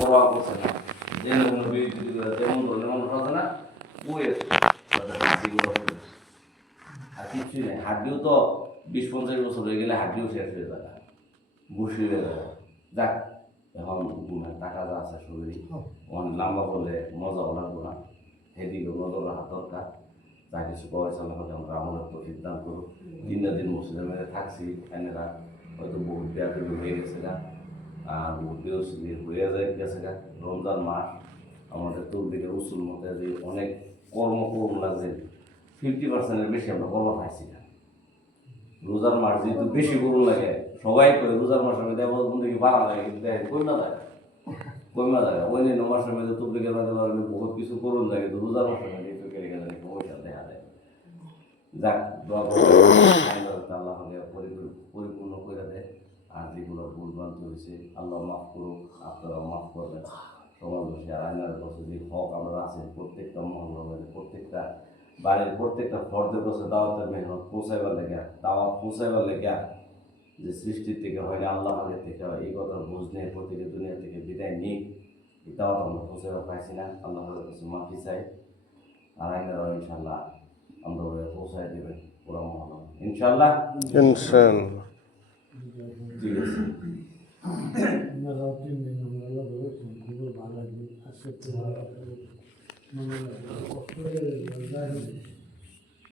পরোয়া করছে না, যে কোনো বিরোধী যেমন ধরনের মানুষ আছে না, বইয়ের আর কিছুই নেই। হাড্ডিও তো 20-50 বছর হয়ে গেলে হাড্ডিও শেষ হয়ে যায়, বসে হয়ে যায়। যাক, এখন টাকা যা আছে শরীরে অনেক লম্বা করলে মজাও লাগবো না, সেদিকে নজর রাখা দরকার। যা কিছু পয়সা হলে আমরা আমাদের তো সিদ্ধান্ত করুক। 3 দিন মসজিদের মেরে থাকছি, এনেরা হয়তো বহুত দেওয়া হয়ে গেছে গা, আর বহুতেও হয়ে গেছে গা। রমজান মাস আমাদের তবলিগে উসুল মতে যে অনেক কর্ম লাগছে, 50% বেশি আমরা কর্ম পাইছি না। রোজার মাস যেহেতু বেশি করুন লাগে, সবাই করে রোজার মাসের মধ্যে বন্ধু ভালো লাগে, কিন্তু কইমা যায় অন্যান্য মাসের মধ্যে তবলিগের মাঝে বহুত কিছু করুন লাগে, কিন্তু রোজার মাসের মধ্যে একটু কেড়ে গেলে পয়সা দেখা যায়। যাক, দোয়া করবে আল্লাহ পরিপূর্ণ করে দেয়। আর যেগুলো ভুলভ্রান্তি হয়েছে আল্লাহ মাফ করুক, আপনারাও মাফ করবেন। সমাজবাসী আর আইনার কাছে যে হক আমরা আছি, প্রত্যেকটা মহল্লা প্রত্যেকটা বাড়ির প্রত্যেকটা ফর্দের কাছে দাওয়াতের মেহনত পৌঁছাইবার লেগে, দাওয়াত পৌঁছাইবার লেগে যে সৃষ্টির থেকে হয় না, আল্লাহ আগের থেকে হয়, এই কথা বুঝ নিয়ে প্রতিটি দুনিয়া থেকে বিদায় নিই। এই দাওয়াত আমরা পৌঁছাইবার পাইছি না, আল্লাহর কাছে মাফি চাই। আর আইনারাও ইনশাল্লাহ আমরা পৌঁছাই দেবেন পুরা মহল্লা ইনশাল্লাহ। ঠিক আছে।